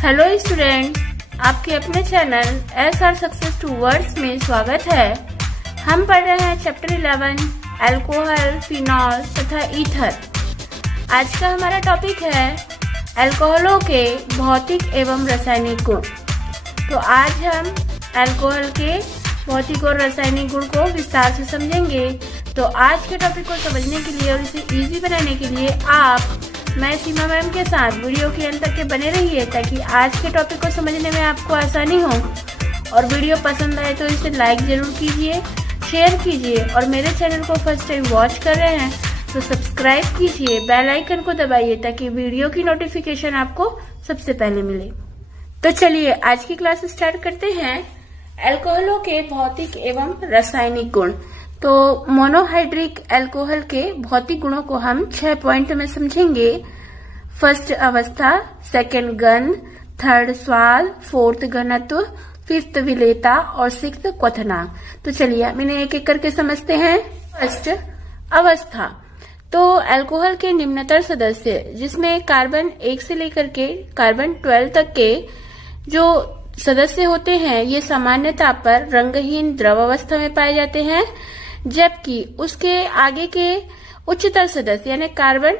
Hello student, आपके अपने channel SR success towards में स्वागत है। हम पढ़ रहे हैं चैप्टर 11 अल्कोहल, फिनॉल तथा ईथर। आज का हमारा टॉपिक है अल्कोहलों के भौतिक एवं रासायनिक गुण। तो आज हम अल्कोहल के भौतिक और रासायनिक गुण को विस्तार से समझेंगे। तो आज के टॉपिक को समझने के लिए और इसे इजी बनाने के लिए मैं सीमा मैम के साथ वीडियो के अंत तक के बने रहिए, ताकि आज के टॉपिक को समझने में आपको आसानी हो। और वीडियो पसंद आए तो इसे लाइक जरूर कीजिए, शेयर कीजिए और मेरे चैनल को फर्स्ट टाइम वॉच कर रहे हैं तो सब्सक्राइब कीजिए, बेल आइकन को दबाइए ताकि वीडियो की नोटिफिकेशन आपको सबसे पहले मिले। तो चलिए आज की क्लास स्टार्ट करते हैं। अल्कोहलों के भौतिक एवं रासायनिक गुण। तो मोनोहाइड्रिक अल्कोहल के भौतिक गुणों को हम 6 पॉइंट में समझेंगे। फर्स्ट अवस्था, सेकंड गंध, थर्ड स्वाद, फोर्थ घनत्व, फिफ्थ विलेयता और सिक्स्थ क्वथनांक। तो चलिए हम इन्हें एक एक करके समझते हैं। फर्स्ट अवस्था, तो अल्कोहल के निम्नतर सदस्य जिसमें कार्बन 1 से लेकर के कार्बन 12 तक के जो सदस्य होते हैं, ये सामान्यतः पर रंगहीन द्रव अवस्था में पाए जाते हैं, जबकि उसके आगे के उच्चतर सदस्य यानी कार्बन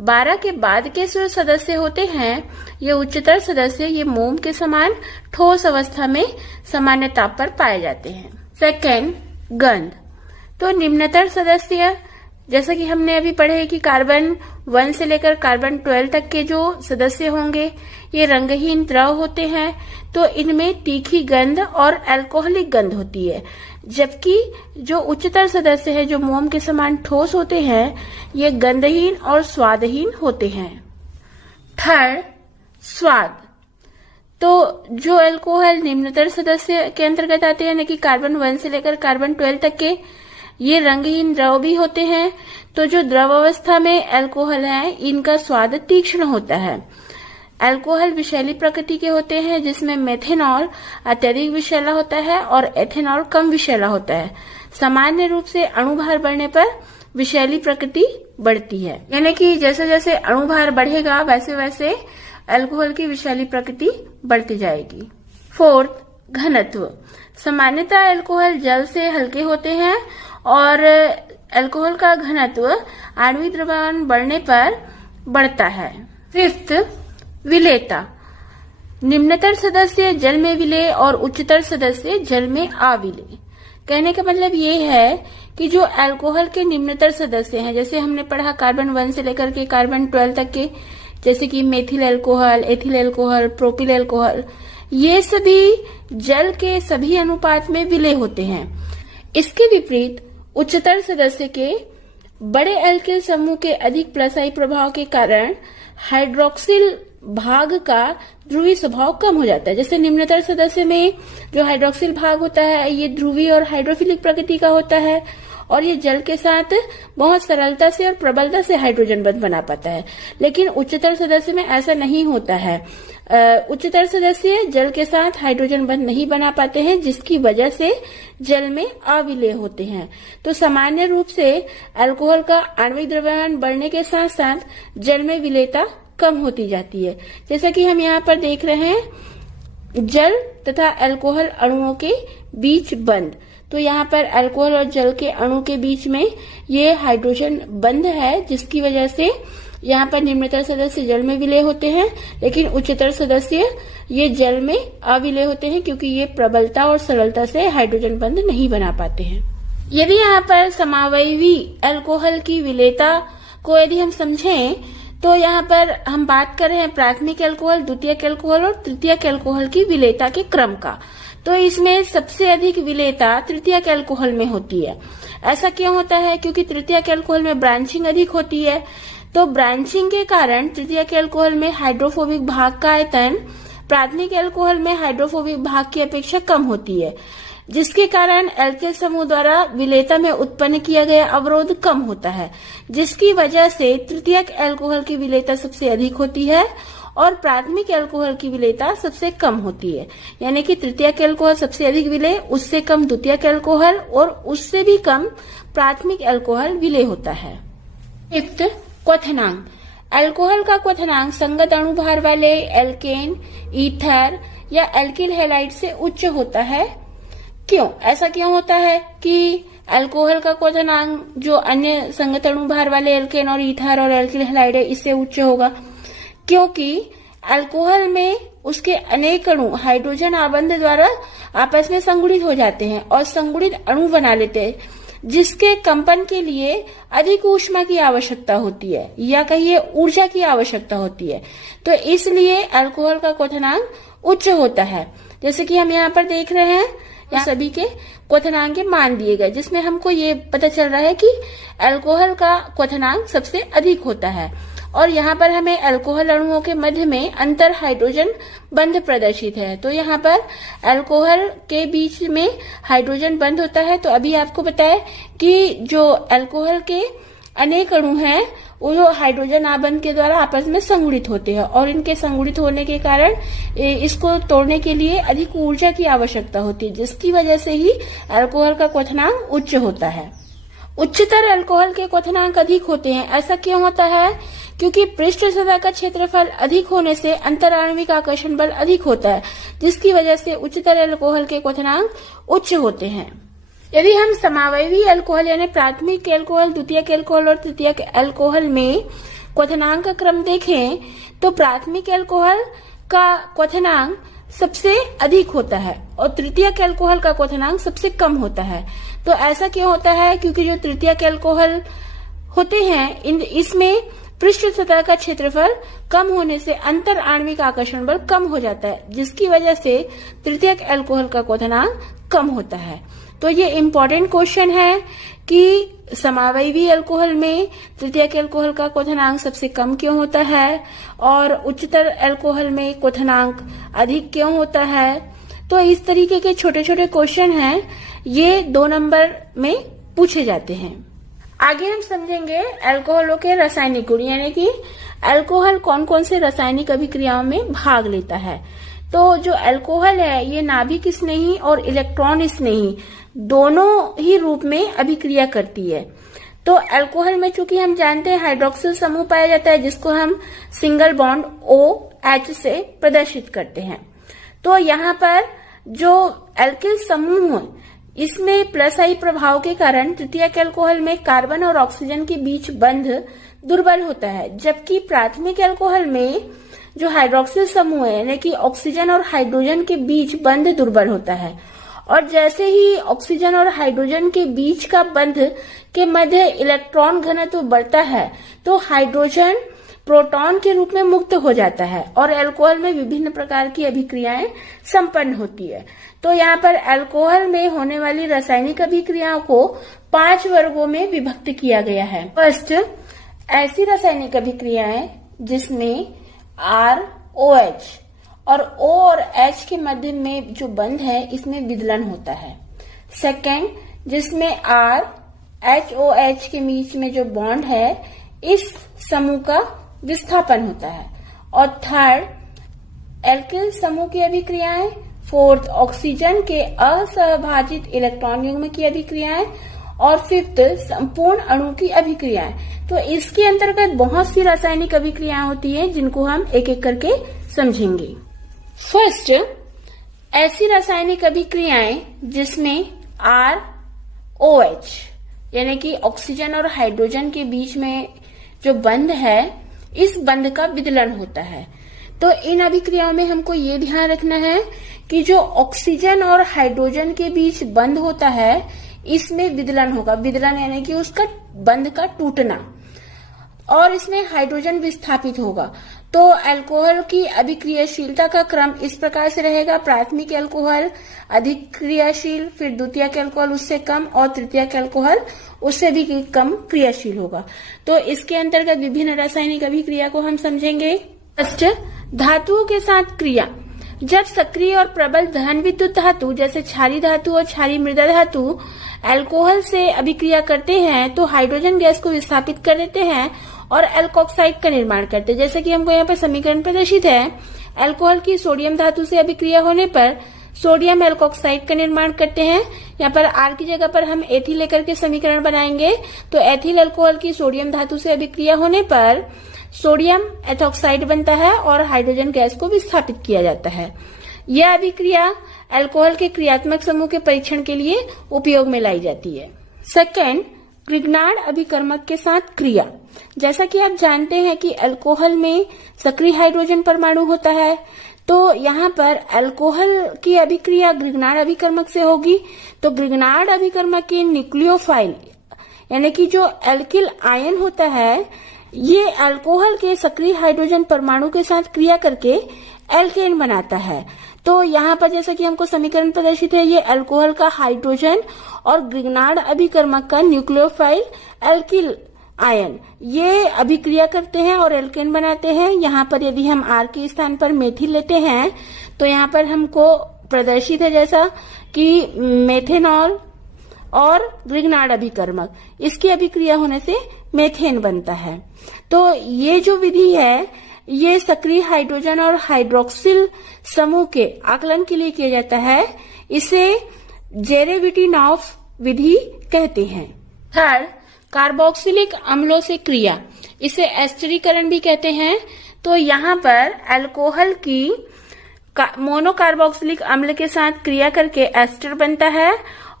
12 के बाद के जो सदस्य होते हैं, ये उच्चतर सदस्य ये मोम के समान ठोस अवस्था में सामान्य ताप पर पाए जाते हैं। सेकेंड गंध, तो निम्नतर सदस्य जैसा कि हमने अभी पढ़े कि कार्बन 1 से लेकर कार्बन 12 तक के जो सदस्य होंगे ये रंगहीन द्रव होते हैं, तो इनमें तीखी गंध और अल्कोहलिक गंध होती है, जबकि जो उच्चतर सदस्य है जो मोम के समान ठोस होते हैं ये गंधहीन और स्वादहीन होते हैं। थर्ड स्वाद, तो जो अल्कोहल निम्नतर सदस्य के अंतर्गत आते हैं, यानी कि कार्बन 1 से लेकर कार्बन 12 तक के, ये रंगहीन द्रव भी होते हैं। तो जो द्रव अवस्था में अल्कोहल है इनका स्वाद तीक्ष्ण होता है। अल्कोहल विषैली प्रकृति के होते हैं, जिसमें मेथेनॉल अत्यधिक विषैला होता है और एथेनॉल कम विषैला होता है। सामान्य रूप से अणुभार बढ़ने पर विषैली प्रकृति बढ़ती है, यानी कि जैसे जैसे अणुभार बढ़ेगा वैसे वैसे अल्कोहल की विषैली प्रकृति बढ़ती जाएगी। फोर्थ घनत्व, सामान्यतः अल्कोहल जल से हल्के होते हैं और अल्कोहल का घनत्व आणविक द्रव्यमान बढ़ने पर बढ़ता है। फिफ्थ विलेयता, निम्नतर सदस्य जल में विलेय और उच्चतर सदस्य जल में अविलेय। कहने का मतलब ये है कि जो अल्कोहल के निम्नतर सदस्य हैं, जैसे हमने पढ़ा कार्बन 1 से लेकर के कार्बन 12 तक के, जैसे कि methyl alcohol, ethyl alcohol, propyl alcohol, ये सभी जल के सभी अनुपात में विलेय होते हैं। इसके विपरीत उच्चतर सदस्य के बड़े एल्किल समूह के अधिक प्लसाई प्रभाव के कारण हाइड्रोक्सिल भाग का ध्रुवीय स्वभाव कम हो जाता है। जैसे निम्नतर सदस्य में जो हाइड्रोक्सिल भाग होता है ये ध्रुवीय और हाइड्रोफिलिक प्रकृति का होता है और ये जल के साथ बहुत सरलता से और प्रबलता से हाइड्रोजन बंध बना पाता है, लेकिन उच्चतर सदस्य में ऐसा नहीं होता है। उच्चतर सदस्य जल के साथ हाइड्रोजन बंध नहीं बना पाते हैं, जिसकी वजह से जल में अविलेय होते हैं। तो सामान्य रूप से अल्कोहल का आणविक द्रव्यमान बढ़ने के साथ साथ जल में विलेयता कम होती जाती है। जैसा कि हम यहाँ पर देख रहे हैं जल तथा अल्कोहल अणुओं के बीच बंध, तो यहाँ पर अल्कोहल और जल के अणु के बीच में ये हाइड्रोजन बंध है, जिसकी वजह से यहाँ पर निम्नतर सदस्य जल में विलेय होते हैं, लेकिन उच्चतर सदस्य ये जल में अविलेय होते हैं, क्योंकि ये प्रबलता और सरलता से हाइड्रोजन बंध नहीं बना पाते हैं। यदि यहाँ पर समावयवी अल्कोहल की विलेयता को यदि हम समझें, तो यहाँ पर हम बात कर रहे हैं प्राथमिक अल्कोहल, द्वितीयक अल्कोहल और तृतीयक अल्कोहल की विलेयता के क्रम का। तो इसमें सबसे अधिक विलेयता तृतीयक अल्कोहल में होती है। ऐसा क्यों होता है? क्योंकि तृतीयक अल्कोहल में ब्रांचिंग अधिक होती है। तो ब्रांचिंग के कारण तृतीयक अल्कोहल में हाइड्रोफोबिक भाग का आयतन प्राथमिक अल्कोहल में हाइड्रोफोबिक भाग की अपेक्षा कम होती है, जिसके कारण एल्किल समूह द्वारा विलेयता में उत्पन्न किया गया अवरोध कम होता है, जिसकी वजह से तृतीयक अल्कोहल की विलेयता सबसे अधिक होती है और प्राथमिक अल्कोहल की विलेयता सबसे कम होती है। यानी कि तृतीयक अल्कोहल सबसे अधिक विलेय, उससे कम द्वितीयक अल्कोहल और उससे भी कम प्राथमिक अल्कोहल विलेय होता है। फिफ्थ क्वथनांक, अल्कोहल का क्वथनांक संगत अणुभार वाले एल्केन, ईथर या एल्किल हैलाइड से उच्च होता है। क्यों ऐसा क्यों होता है कि अल्कोहल का क्वथनांक जो अन्य संगत अणुभार वाले एल्केन और ईथर और एल्किल हैलाइड है इससे उच्च होगा? क्योंकि अल्कोहल में उसके अनेक अणु हाइड्रोजन आबंध द्वारा आपस में संगुणित हो जाते हैं और संगुणित अणु बना लेते हैं, जिसके कंपन के लिए अधिक ऊष्मा की आवश्यकता होती है या कहिए ऊर्जा की आवश्यकता होती है। तो इसलिए अल्कोहल का क्वथनांक उच्च होता है। जैसे कि हम यहाँ पर देख रहे हैं, यहाँ सभी के क्वथनांक के मान दिए गए, जिसमें हमको ये पता चल रहा है कि अल्कोहल का क्वथनांक सबसे अधिक होता है। और यहाँ पर हमें अल्कोहल अणुओं के मध्य में अंतर हाइड्रोजन बंध प्रदर्शित है। तो यहाँ पर अल्कोहल के बीच में हाइड्रोजन बंध होता है। तो अभी आपको बताया कि जो अल्कोहल के अनेक अणु हैं वो जो हाइड्रोजन आबंध के द्वारा आपस में संगुणित होते हैं और इनके संगुणित होने के कारण इसको तोड़ने के लिए अधिक ऊर्जा की आवश्यकता होती है, जिसकी वजह से ही अल्कोहल का क्वथनांक उच्च होता है। उच्चतर अल्कोहल के क्वथनांक अधिक होते हैं। ऐसा क्यों होता है? क्योंकि पृष्ठ सतह का क्षेत्रफल अधिक होने से अंतराण्विक आकर्षण बल अधिक होता है, जिसकी वजह से उच्चतर अल्कोहल के क्वथनांक उच्च होते हैं। यदि हम समावयवी अल्कोहल यानी प्राथमिक अल्कोहल, द्वितीयक अल्कोहल और तृतीयक अल्कोहल में क्वथनांक का क्रम देखें तो प्राथमिक अल्कोहल का क्वथनांक सबसे अधिक होता है और तृतीयक अल्कोहल का क्वथनांक सबसे कम होता है। तो ऐसा क्यों होता है? क्योंकि जो तृतीयक अल्कोहल होते हैं इसमें पृष्ठ सतह का क्षेत्रफल कम होने से अंतर आणविक आकर्षण बल कम हो जाता है, जिसकी वजह से तृतीयक अल्कोहल का क्वथनांक कम होता है। तो ये इम्पोर्टेंट क्वेश्चन है कि समावयवी अल्कोहल में तृतीयक अल्कोहल का क्वथनांक सबसे कम क्यों होता है और उच्चतर अल्कोहल में क्वथनांक अधिक क्यों होता है। तो इस तरीके के छोटे छोटे क्वेश्चन हैं, ये 2 नंबर में पूछे जाते हैं। आगे हम समझेंगे अल्कोहलों के रासायनिक गुण, यानी कि अल्कोहल कौन कौन से रासायनिक अभिक्रियाओं में भाग लेता है। तो जो अल्कोहल है ये नाभिक स्नेही और इलेक्ट्रॉन स्नेही दोनों ही रूप में अभिक्रिया करती है। तो अल्कोहल में चूंकि हम जानते हैं हाइड्रोक्सिल समूह पाया जाता है, जिसको हम सिंगल बॉन्ड OH से प्रदर्शित करते हैं। तो यहाँ पर जो एल्किल समूह इसमें प्लस आई प्रभाव के कारण तृतीयक अल्कोहल में कार्बन और ऑक्सीजन के बीच बंध दुर्बल होता है, जबकि प्राथमिक अल्कोहल में जो हाइड्रोक्सिल समूह है यानी कि ऑक्सीजन और हाइड्रोजन के बीच बंध दुर्बल होता है। और जैसे ही ऑक्सीजन और हाइड्रोजन के बीच का बंध के मध्य इलेक्ट्रॉन घनत्व बढ़ता है तो हाइड्रोजन प्रोटॉन के रूप में मुक्त हो जाता है और अल्कोहल में विभिन्न प्रकार की अभिक्रियाएं संपन्न होती है। तो यहाँ पर अल्कोहल में होने वाली रासायनिक अभिक्रियाओं को 5 वर्गों में विभक्त किया गया है। फर्स्ट, ऐसी रासायनिक अभिक्रियाएं जिसमें ROH और O और H के मध्य में जो बंध है इसमें विदलन होता है। सेकेंड, जिसमें RHOH के बीच में जो बॉन्ड है इस समूह का विस्थापन होता है। और थर्ड, एल्किल समूह की अभिक्रियाएं। फोर्थ, ऑक्सीजन के असहभाजित इलेक्ट्रॉन युग्म की अभिक्रियाएं। और फिफ्थ, संपूर्ण अणु की अभिक्रियाएं। तो इसके अंतर्गत बहुत सी रासायनिक अभिक्रियाएं होती हैं जिनको हम एक एक करके समझेंगे। फर्स्ट, ऐसी रासायनिक अभिक्रियाएं जिसमें ROH यानी कि ऑक्सीजन और हाइड्रोजन के बीच में जो बंध है इस बंध का विदलन होता है। तो इन अभिक्रियाओं में हमको ये ध्यान रखना है कि जो ऑक्सीजन और हाइड्रोजन के बीच बंध होता है इसमें विदलन होगा। विदलन यानी कि उसका बंध का टूटना, और इसमें हाइड्रोजन विस्थापित होगा। तो अल्कोहल की अभिक्रियाशीलता का क्रम इस प्रकार से रहेगा: प्राथमिक अल्कोहल अधिक क्रियाशील, फिर द्वितीयक अल्कोहल उससे कम और तृतीयक अल्कोहल उससे भी कम क्रियाशील होगा। तो इसके अंतर्गत विभिन्न रासायनिक अभिक्रिया को हम समझेंगे। फर्स्ट, धातुओं के साथ क्रिया। जब सक्रिय और प्रबल धन विद्युत धातु जैसे क्षारीय धातु और क्षारीय मृदा धातु अल्कोहल से अभिक्रिया करते हैं तो हाइड्रोजन गैस को विस्थापित कर देते हैं और एल्कोक्साइड का निर्माण करते हैं। जैसे कि हमको यहाँ पर समीकरण प्रदर्शित है, अल्कोहल की सोडियम धातु से अभिक्रिया होने पर सोडियम एल्कोक्साइड का निर्माण करते हैं। यहाँ पर R की जगह पर हम एथिल लेकर के समीकरण बनाएंगे। तो एथिल अल्कोहल की सोडियम धातु से अभिक्रिया होने पर सोडियम एथॉक्साइड बनता है और हाइड्रोजन गैस को विस्थापित किया जाता है। यह अभिक्रिया अल्कोहल के क्रियात्मक समूह के परीक्षण के लिए उपयोग में लाई जाती है। सेकेंड, ग्रिग्नार्ड अभिकर्मक के साथ क्रिया। जैसा कि आप जानते हैं कि अल्कोहल में सक्रिय हाइड्रोजन परमाणु होता है, तो यहाँ पर अल्कोहल की अभिक्रिया ग्रिग्नार्ड अभिकर्मक से होगी। तो ग्रिग्नार्ड अभिकर्मक के न्यूक्लियोफाइल यानी कि जो एल्किल आयन होता है, ये अल्कोहल के सक्रिय हाइड्रोजन परमाणु के साथ क्रिया करके एल्केन बनाता है। तो यहाँ पर जैसा कि हमको समीकरण प्रदर्शित है, ये अल्कोहल का हाइड्रोजन और ग्रिग्नार्ड अभिकर्मक का न्यूक्लियोफाइल एल्किल आयन ये अभिक्रिया करते हैं और एल्केन बनाते हैं। यहाँ पर यदि हम R के स्थान पर मेथिल लेते हैं तो यहाँ पर हमको प्रदर्शित है जैसा कि मेथेनॉल और ग्रिग्नार्ड अभिकर्मक, इसकी अभिक्रिया होने से मेथेन बनता है। तो ये जो विधि है ये सक्रिय हाइड्रोजन और हाइड्रोक्सिल समूह के आकलन के लिए किया जाता है। इसे जेरेविटिनॉफ विधि कहते हैं। थर्ड, कार्बोक्सिलिक अम्लों से क्रिया, इसे एस्टरीकरण भी कहते हैं। तो यहाँ पर अल्कोहल की मोनोकार्बोक्सिलिक अम्ल के साथ क्रिया करके एस्टर बनता है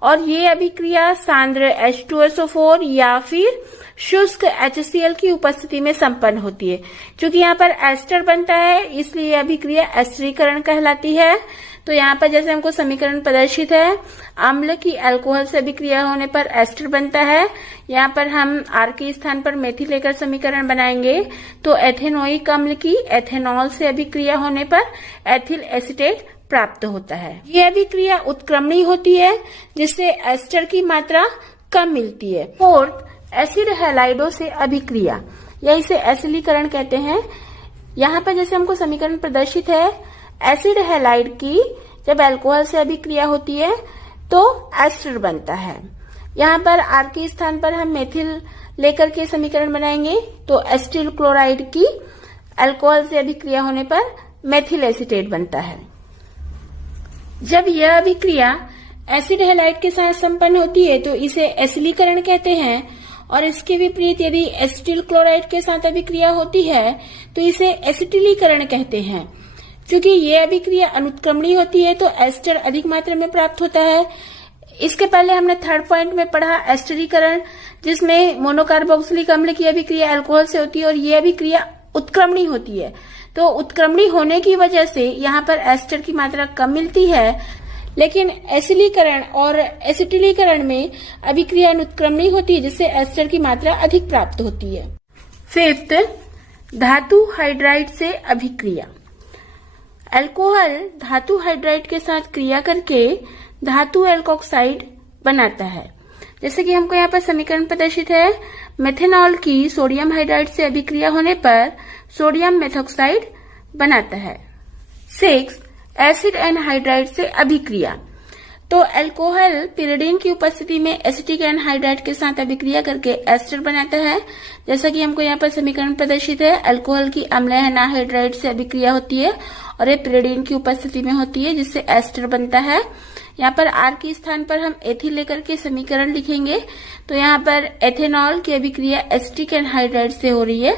और ये अभिक्रिया सांद्र H2SO4 या फिर शुष्क HCl की उपस्थिति में संपन्न होती है। क्योंकि यहाँ पर एस्टर बनता है इसलिए अभिक्रिया एस्टरीकरण कहलाती है। तो यहाँ पर जैसे हमको समीकरण प्रदर्शित है, अम्ल की अल्कोहल से अभिक्रिया होने पर एस्टर बनता है। यहाँ पर हम R के स्थान पर मेथिल लेकर समीकरण बनाएंगे तो एथेनोइक अम्ल की एथेनॉल से अभिक्रिया होने पर एथिल एसीटेट प्राप्त होता है। यह अभिक्रिया उत्क्रमणीय होती है जिससे एस्टर की मात्रा कम मिलती है। फोर्थ, एसिड हैलाइडों से अभिक्रिया या इसे एसिलीकरण कहते हैं। यहाँ पर जैसे हमको समीकरण प्रदर्शित है, एसिड हैलाइड की जब अल्कोहल से अभिक्रिया होती है तो एस्टर बनता है। यहाँ पर R के स्थान पर हम मेथिल लेकर के समीकरण बनाएंगे तो एस्टिल क्लोराइड की अल्कोहल से अभिक्रिया होने पर मेथिल एसीटेट बनता है। जब यह अभिक्रिया एसिड हैलाइड के साथ संपन्न होती है तो इसे एसिलीकरण कहते हैं और इसके विपरीत यदि एसिटिल क्लोराइड के साथ अभिक्रिया होती है तो इसे एसिटिलीकरण कहते हैं। क्योंकि यह अभिक्रिया अनुत्क्रमणीय होती है तो एस्टर अधिक मात्रा में प्राप्त होता है। इसके पहले हमने थर्ड पॉइंट में पढ़ा एस्टरीकरण, जिसमें मोनोकार्बोक्सिलिक अम्ल की अभिक्रिया अल्कोहल से होती है और यह अभिक्रिया उत्क्रमणीय होती है। तो उत्क्रमणीय होने की वजह से यहाँ पर एस्टर की मात्रा कम मिलती है, लेकिन एसिलीकरण और एसिटिलीकरण में अभिक्रिया अनुत्क्रमणीय होती है जिससे एस्टर की मात्रा अधिक प्राप्त होती है। फिफ्थ, धातु हाइड्राइड से अभिक्रिया। अल्कोहल धातु हाइड्राइड के साथ क्रिया करके धातु एल्कोक्साइड बनाता है। जैसे कि हमको यहाँ पर समीकरण प्रदर्शित है, मेथेनॉल की सोडियम हाइड्राइड से अभिक्रिया होने पर सोडियम मेथोक्साइड बनाता है। 6, एसिड एनहाइड्राइड से अभिक्रिया। तो अल्कोहल पिरिडीन की उपस्थिति में एसिटिक एनहाइड्राइड के साथ अभिक्रिया करके एस्टर बनाता है। जैसा कि हमको यहाँ पर समीकरण प्रदर्शित है, अल्कोहल की अम्ल एनहाइड्राइड से अभिक्रिया होती है और ये पिरिडीन की उपस्थिति में होती है जिससे एस्टर बनता है। यहाँ पर R के स्थान पर हम एथिल लेकर के समीकरण लिखेंगे तो यहाँ पर एथेनॉल की अभिक्रिया एसिटिक एनहाइड्राइड से हो रही है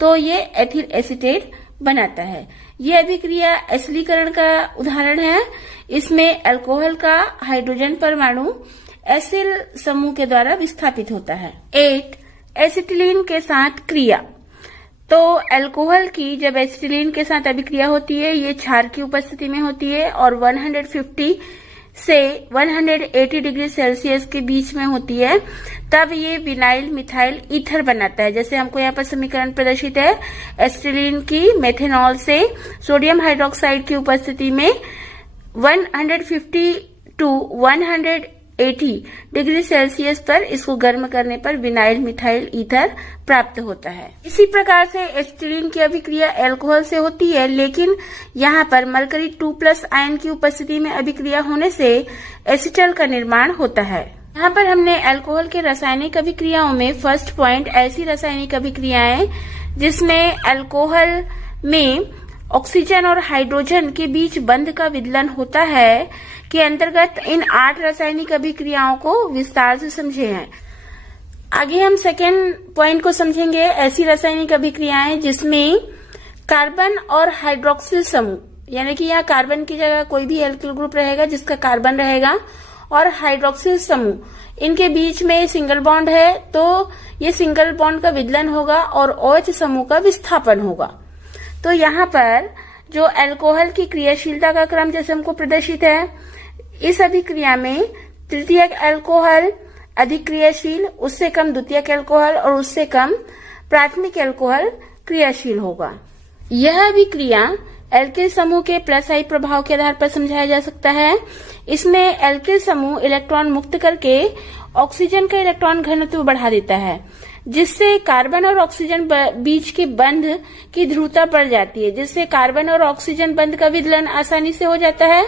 तो ये एथिल एसीटेट बनाता है। ये अभिक्रिया एसिलीकरण का उदाहरण है। इसमें अल्कोहल का हाइड्रोजन परमाणु एसिल समूह के द्वारा विस्थापित होता है। 8, एसिटिलीन के साथ क्रिया। तो अल्कोहल की जब एसिटिलीन के साथ अभिक्रिया होती है ये क्षार की उपस्थिति में होती है और 150 से 180 डिग्री सेल्सियस के बीच में होती है, तब ये विनाइल मिथाइल ईथर बनाता है। जैसे हमको यहाँ पर समीकरण प्रदर्शित है, एसिटिलीन की मेथेनॉल से सोडियम हाइड्रोक्साइड की उपस्थिति में 150 टू 180 डिग्री सेल्सियस पर इसको गर्म करने पर विनाइल मिथाइल ईथर प्राप्त होता है। इसी प्रकार से एसिटिलीन की अभिक्रिया अल्कोहल से होती है, लेकिन यहाँ पर मरकरी 2+ आयन की उपस्थिति में अभिक्रिया होने से एसीटल का निर्माण होता है। यहाँ पर हमने अल्कोहल के रासायनिक अभिक्रियाओं में फर्स्ट पॉइंट ऐसी रासायनिक अभिक्रियाएं जिसमें अल्कोहल में ऑक्सीजन और हाइड्रोजन के बीच बंध का विदलन होता है के अंतर्गत इन 8 रासायनिक अभिक्रियाओं को विस्तार से समझे हैं। आगे हम सेकेंड पॉइंट को समझेंगे, ऐसी रासायनिक अभिक्रियाएं जिसमें कार्बन और हाइड्रोक्सिल समूह, यानी कि यहाँ कार्बन की जगह कोई भी एल्किल ग्रुप रहेगा जिसका कार्बन रहेगा, और हाइड्रोक्सिल समूह इनके बीच में सिंगल बॉन्ड है, तो ये सिंगल बॉन्ड का विदलन होगा और OH समूह का विस्थापन होगा। तो यहाँ पर जो अल्कोहल की क्रियाशीलता का क्रम जैसे हमको प्रदर्शित है, इस अभिक्रिया में तृतीयक अल्कोहल अधिक क्रियाशील, उससे कम द्वितीयक अल्कोहल और उससे कम प्राथमिक अल्कोहल क्रियाशील होगा। यह अभिक्रिया एल्किल समूह के प्लस आई प्रभाव के आधार पर समझाया जा सकता है। इसमें एल्किल समूह इलेक्ट्रॉन मुक्त करके ऑक्सीजन का इलेक्ट्रॉन घनत्व बढ़ा देता है, जिससे कार्बन और ऑक्सीजन बीच के बंध की ध्रुवता बढ़ जाती है, जिससे कार्बन और ऑक्सीजन बंध का विदलन आसानी से हो जाता है।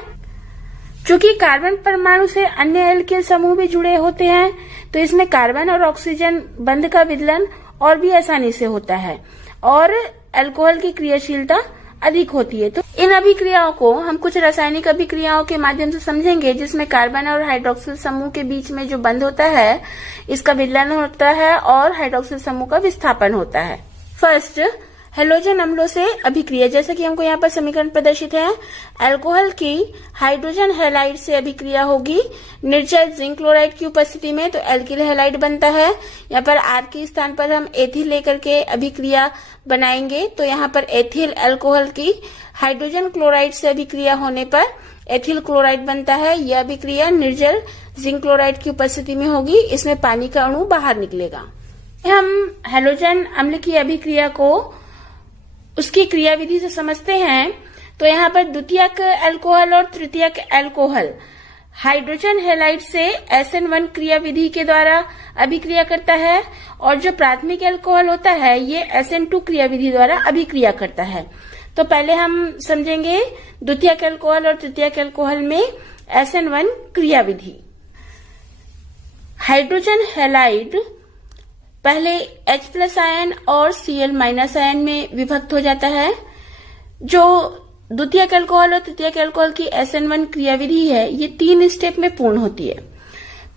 चूंकि कार्बन परमाणु से अन्य एल्किल समूह भी जुड़े होते हैं, तो इसमें कार्बन और ऑक्सीजन बंध का विदलन और भी आसानी से होता है और अल्कोहल की क्रियाशीलता अधिक होती है। तो इन अभिक्रियाओं को हम कुछ रासायनिक अभिक्रियाओं के माध्यम से समझेंगे, जिसमें कार्बन और हाइड्रोक्सिल समूह के बीच में जो बंध होता है इसका विदलन होता है और हाइड्रोक्सिल समूह का विस्थापन होता है। फर्स्ट, हेलोजन अम्लों से अभिक्रिया, जैसे कि हमको यहाँ पर समीकरण प्रदर्शित है, अल्कोहल की हाइड्रोजन हैलाइड से अभिक्रिया होगी निर्जल जिंक क्लोराइड की उपस्थिति में, तो एल्किल हैलाइड बनता है। यहाँ पर R के स्थान पर हम एथिल लेकर के अभिक्रिया बनाएंगे, तो यहाँ पर एथिल अल्कोहल की हाइड्रोजन क्लोराइड से अभिक्रिया होने पर एथिल क्लोराइड बनता है। यह अभिक्रिया निर्जल जिंक क्लोराइड की उपस्थिति में होगी, इसमें पानी का अणु बाहर निकलेगा। हम हेलोजन अम्ल की अभिक्रिया को उसकी क्रियाविधि से समझते हैं, तो यहाँ पर द्वितीयक अल्कोहल और तृतीयक अल्कोहल हाइड्रोजन हैलाइड से SN1 क्रियाविधि के द्वारा अभिक्रिया करता है, और जो प्राथमिक अल्कोहल होता है ये SN2 क्रियाविधि द्वारा अभिक्रिया करता है। तो पहले हम समझेंगे द्वितीयक अल्कोहल और तृतीयक अल्कोहल में SN1 क्रियाविधि। हाइड्रोजन हैलाइड पहले H+ आयन और Cl- आयन में विभक्त हो जाता है। जो द्वितीयक अल्कोहल और तृतीयक अल्कोहल की SN1 क्रियाविधि है ये 3 स्टेप में पूर्ण होती है।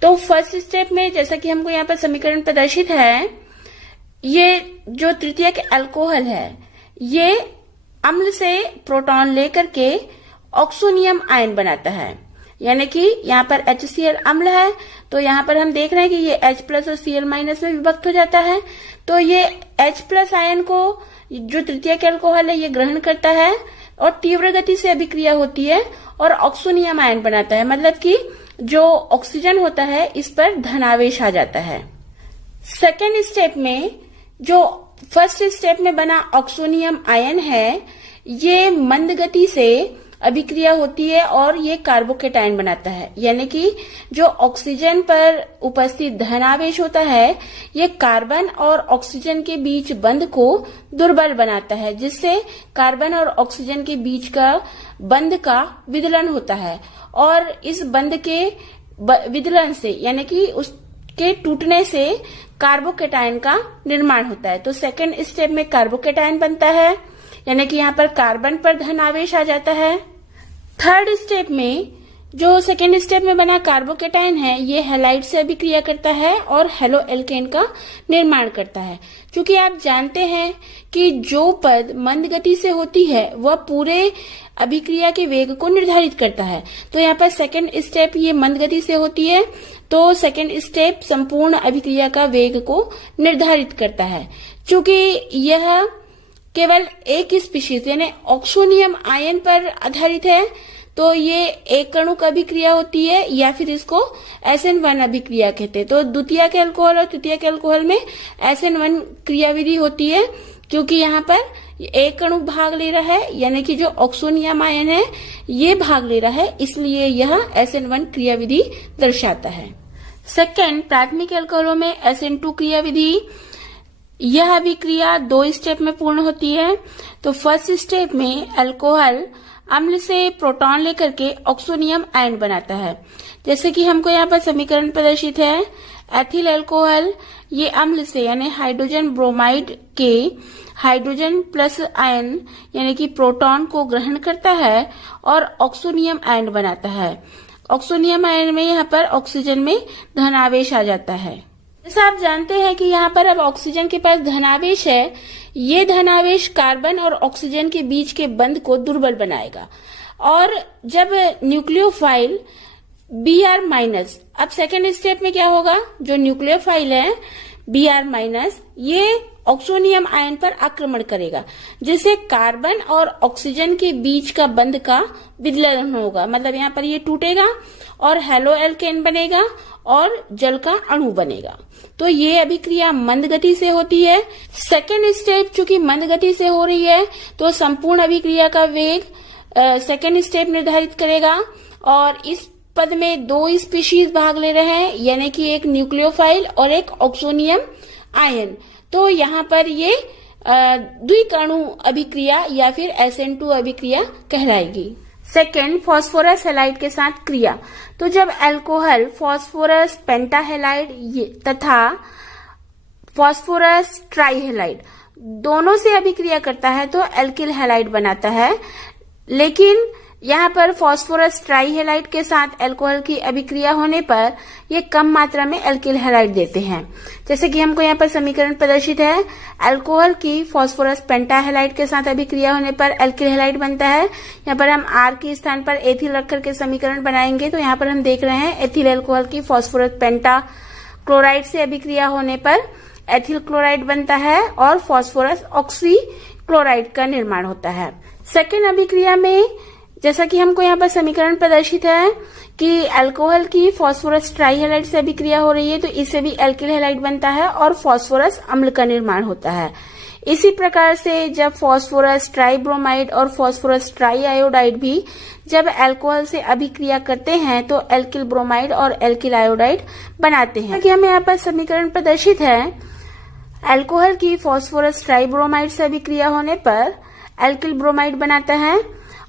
तो फर्स्ट स्टेप में, जैसा कि हमको यहाँ पर समीकरण प्रदर्शित है, ये जो तृतीयक अल्कोहल है ये अम्ल से प्रोटॉन लेकर के ऑक्सोनियम आयन बनाता है, यानी कि यहाँ पर HCl अम्ल है, तो यहाँ पर हम देख रहे हैं कि ये H+ और Cl- में विभक्त हो जाता है। तो ये H+ आयन को जो तृतीयक अल्कोहल है ये ग्रहण करता है और तीव्र गति से अभिक्रिया होती है और ऑक्सोनियम आयन बनाता है, मतलब कि जो ऑक्सीजन होता है इस पर धनावेश आ जाता है। सेकेंड स्टेप में जो फर्स्ट स्टेप में बना ऑक्सोनियम आयन है ये मंद गति से अभिक्रिया होती है और ये कार्बोकेटायन बनाता है, यानी कि जो ऑक्सीजन पर उपस्थित धनावेश होता है ये कार्बन और ऑक्सीजन के बीच बंध को दुर्बल बनाता है, जिससे कार्बन और ऑक्सीजन के बीच का बंध का विदलन होता है और इस बंध के विदलन से, यानी कि उसके टूटने से कार्बोकेटायन का निर्माण होता है। तो सेकेंड स्टेप में कार्बोकेटायन बनता है, यानी कि यहाँ पर कार्बन पर धन आवेश आ जाता है। थर्ड स्टेप में जो सेकेंड स्टेप में बना कार्बोकेटायन है ये हैलाइड से अभिक्रिया करता है और हेलो एल्केन का निर्माण करता है। क्योंकि आप जानते हैं कि जो पद मंद गति से होती है वह पूरे अभिक्रिया के वेग को निर्धारित करता है, तो यहाँ पर सेकेंड स्टेप ये मंद गति से होती है, तो सेकेंड स्टेप संपूर्ण अभिक्रिया का वेग को निर्धारित करता है। चूंकि यह केवल एक स्पीशीज यानी ऑक्सोनियम आयन पर आधारित है, तो ये एक अणु का अभिक्रिया होती है या फिर इसको SN1 अभिक्रिया कहते हैं। तो द्वितीयक अल्कोहल और तृतीयक अल्कोहल में SN1 क्रियाविधि होती है, क्योंकि यहाँ पर एक अणु भाग ले रहा है, यानी कि जो ऑक्सोनियम आयन है ये भाग ले रहा है, इसलिए यह SN1 क्रियाविधि दर्शाता है। सेकेंड, प्राथमिक अल्कोहलों में SN2 क्रियाविधि, यह अभिक्रिया 2 स्टेप में पूर्ण होती है। तो फर्स्ट स्टेप में अल्कोहल अम्ल से प्रोटॉन लेकर के ऑक्सोनियम आयन बनाता है, जैसे कि हमको यहाँ पर समीकरण प्रदर्शित है। एथिल अल्कोहल ये अम्ल से यानी हाइड्रोजन ब्रोमाइड के हाइड्रोजन प्लस आयन यानी कि प्रोटॉन को ग्रहण करता है और ऑक्सोनियम आयन बनाता है। ऑक्सोनियम आयन में यहाँ पर ऑक्सीजन में धन आवेश आ जाता है। जैसा आप जानते हैं कि यहाँ पर अब ऑक्सीजन के पास धनावेश है, ये धनावेश कार्बन और ऑक्सीजन के बीच के बंध को दुर्बल बनाएगा। और जब न्यूक्लियोफाइल Br-, अब सेकेंड स्टेप में क्या होगा, जो न्यूक्लियोफाइल है Br-, ये ऑक्सोनियम आयन पर आक्रमण करेगा, जिससे कार्बन और ऑक्सीजन के बीच का बंध का विदलन होगा। मतलब यहाँ पर ये टूटेगा और हेलो एल्केन बनेगा और जल का अणु बनेगा। तो ये अभिक्रिया मंद गति से होती है। सेकेंड स्टेप चूंकि मंद गति से हो रही है, तो संपूर्ण अभिक्रिया का वेग सेकेंड स्टेप निर्धारित करेगा। और इस पद में 2 स्पीशीज भाग ले रहे हैं, यानी कि एक न्यूक्लियोफाइल और एक ऑक्सोनियम आयन। तो यहाँ पर ये द्विकणु अभिक्रिया या फिर SN2 अभिक्रिया कहलाएगी। सेकेंड, फास्फोरस हैलाइड के साथ क्रिया। तो जब अल्कोहल फास्फोरस पेंटाहेलाइड तथा फास्फोरस ट्राईहेलाइड दोनों से अभिक्रिया करता है तो एल्किल हैलाइड बनाता है। लेकिन यहाँ पर फास्फोरस ट्राईहेलाइड के साथ अल्कोहल की अभिक्रिया होने पर ये कम मात्रा में एल्किल हैलाइड देते हैं। जैसे कि हमको यहाँ पर समीकरण प्रदर्शित है, अल्कोहल की फास्फोरस पेंटाहेलाइड के साथ अभिक्रिया होने पर एल्किल हैलाइड बनता है। यहाँ पर हम R के स्थान पर एथिल रख करके समीकरण बनाएंगे। तो यहाँ पर हम देख रहे हैं एथिल अल्कोहल की फास्फोरस पेंटा क्लोराइड से अभिक्रिया होने पर एथिल क्लोराइड बनता है और फास्फोरस ऑक्सी क्लोराइड का निर्माण होता है। सेकेंड अभिक्रिया में जैसा कि हमको यहाँ पर समीकरण प्रदर्शित है कि अल्कोहल की फास्फोरस ट्राईहेलाइड से अभिक्रिया हो रही है, तो इससे भी एल्किल हैलाइड बनता है और फास्फोरस अम्ल का निर्माण होता है। इसी प्रकार से जब फास्फोरस ट्राईब्रोमाइड और फास्फोरस ट्राईआयोडाइड भी जब अल्कोहल से अभिक्रिया करते हैं तो एल्किल ब्रोमाइड और एल्किल आयोडाइड बनाते हैं। कि हमें यहाँ पर समीकरण प्रदर्शित है, अल्कोहल की फास्फोरस ट्राईब्रोमाइड से अभिक्रिया होने पर एल्किल ब्रोमाइड बनाता है।